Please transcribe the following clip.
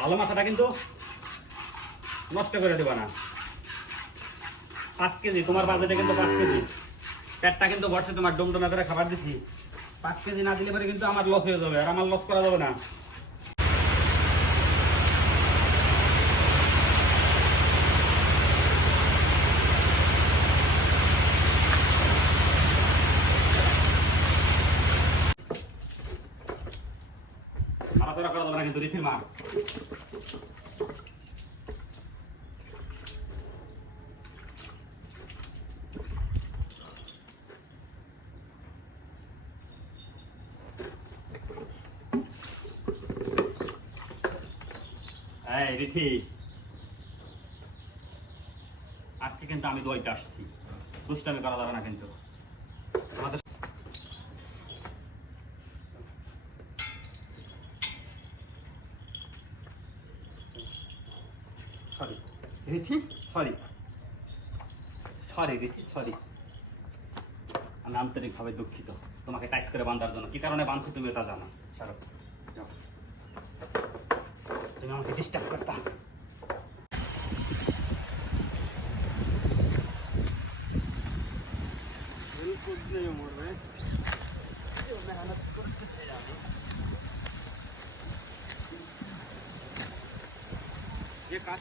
ভালো মাথাটা কিন্তু নষ্ট করে দেবা না। পাঁচ কেজি, তোমার বাজেটে কিন্তু পাঁচ কেজি। পেটটা কিন্তু বর্ষে তোমার, ডুমডুমা করে খাবার দিছি। পাঁচ কেজি না দিলে পরে কিন্তু আমার লস হয়ে যাবে, আর আমার লস করা যাবে না। না কিন্তু রিফির মা এই রিথি আজকে কিন্তু আমি দইতে আসছি। দুষ্টামি করা যাবে না কিন্তু। আমাদের sorry Rithi sorry. Sorry Rithi sorry. আমি আন্তরিকভাবে দুঃখিত। তোমাকে টাইট করে বাঁধার জন্য। কি কারণে বাঁধছি তুমি এটা জানো? যাও। তুমি আমাকে ডিস্টার্ব করতা। যে কাজ